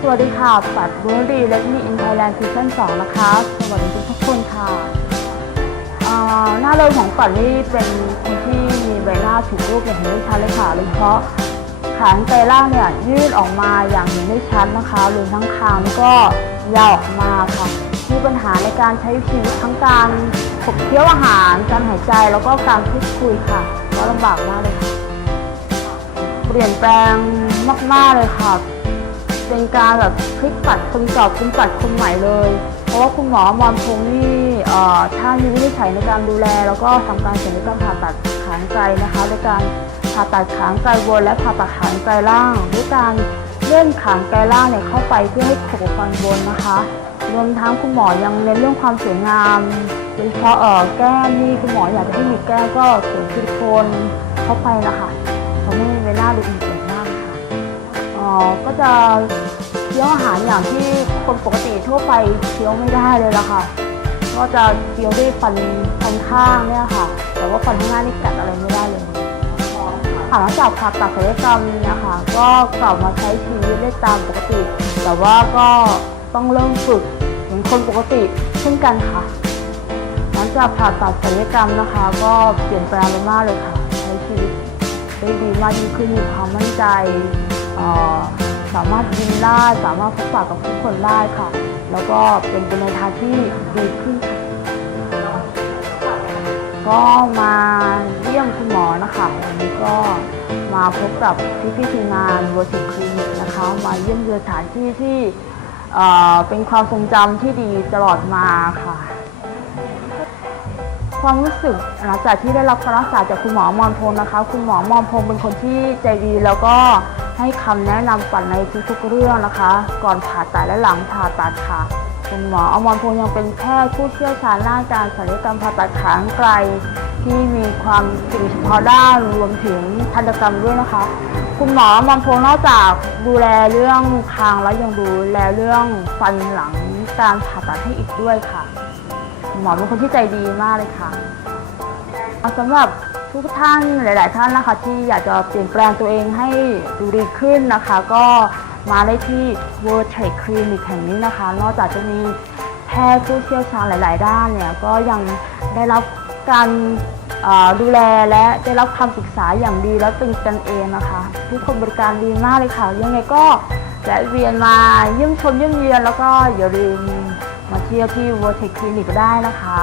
สวัสดีค่ะปัดบุรีและมีอินไทยแลนด์ซีซั่น2นะคะ สวัสดีทุกคนค่ะหน้าเลยของปัดนี่เป็นคนที่มีใบหน้าผิวรูปอย่างเห็นได้ชัดเลยค่ะโดยเฉพาะขาไกลล่างเนี่ยยืดออกมาอย่างเห็นได้ชัดนะคะรวมทั้งคางก็ยาวออกมาค่ะ มีปัญหาในการใช้ชีวิตทั้งการขบเคี้ยวอาหาร การหายใจแล้วก็การพูดคุยค่ะก็ลำบากมากเลยค่ะ เปลี่ยนแปลงมาก ๆ เลยค่ะ เป็นการแบบพลิกปัดคนเก่าเป็นปัดคนใหม่เลย เพราะว่าคุณหมอมอนพงนี่เอ่อท่านมีวินิจฉัยในการดูแล แล้วก็ทำการศัลยกรรมผ่าตัดขางไกลนะคะด้วยการผ่าตัดขางไกลบนและผ่าตัดขางไกลล่างด้วยการเลื่อนขางไกลล่างเนี่ยเข้าไปเพื่อให้โขกฟันบนนะคะรวมทั้งคุณหมอยังเน้นเรื่องความสวยงามโดยเฉพาะเอ่อแก้มนี่คุณหมออยากจะให้มีแก้มก็เสริมซิลิโคนเข้าไปนะคะทำให้าดูอิ่มเอิบมากค่ะเอ่อก็จะเคี้ยวอาหารอย่างที่คนปกติทั่วไปเคี้ยวไม่ได้เลยละค่ะ ก็จะเคี้ยวด้วยฟันฟันข้างเนี่ยค่ะ แต่ว่าฟันข้างหน้านี่กัดอะไรไม่ได้เลยหลังจากผ่าตัดศัลยกรรมนี่ยค่ะก็กลับมาใช้ชีวิตได้ตามปกติ แต่ว่าก็ต้องเริ่มฝึกเหมือนคนปกติเช่นกันค่ะ หลังจากผ่าตัดศัลยกรรมนะคะ ก็เปลี่ยนแปลงไปมากเลยค่ะ ใช้ชีวิต ได้ดีมากยิ่งขึ้นมีความมั่นใจ สามารถยิ้มได้สามารถพบปะกับทุกคนได้ค่ะ แล้วก็เป็นไปในทางที่ดีขึ้นค่ะก็มาเยี่ยมคุณหมอนะคะวันนี้ก็มาพบกับพี่พี่ทีมงานวอร์ติคลินิกนะคะ มาเยี่ยมเยือนสถานที่ที่เป็นความทรงจำที่ดีตลอดมาค่ะ ความรู้สึกหลังจากที่ได้รับการรักษาจากคุณหมอมอนพงษ์นะคะ คุณหมอมอนพงษ์เป็นคนที่ใจดีแล้วก็ให้คำแนะนำปันในทุกๆเรื่องนะคะ ก่อนผ่าตัดและหลังผ่าตัดค่ะ คุณหมออมรพงษ์ยังเป็นแพทย์ผู้เชี่ยวชาญด้านการศัลยกรรมผ่าตัดขางไกล ที่มีความเก่งเฉพาะด้านรวมถึงทันตกรรมด้วยนะคะ คุณหมออมรพงษ์นอกจากดูแลเรื่องคางแล้วยังดูแลเรื่องฟันหลังการผ่าตัดให้อีกด้วยค่ะ หมอเป็นคนที่ใจดีมากเลยค่ะสำหรับทุกท่านหลาย ๆ ท่านนะคะ ที่อยากจะเปลี่ยนแปลงตัวเองให้ดูดีขึ้นนะคะ ก็มาได้ที่ World Trade Clinic แห่งนี้นะคะ นอกจากจะมีแพทย์ผู้เชี่ยวชาญหลาย ๆ ด้านเนี่ยก็ยังได้รับการดูแลและได้รับคำปรึกษาอย่างดีและเป็นกันเองนะคะ ทุกคนบริการดีมากเลยค่ะ ยังไงก็แวะเวียนมาเยี่ยมชมเยี่ยมเยียนแล้วก็อย่าลืม มาเที่ยวที่ Vortex Clinic ได้นะคะ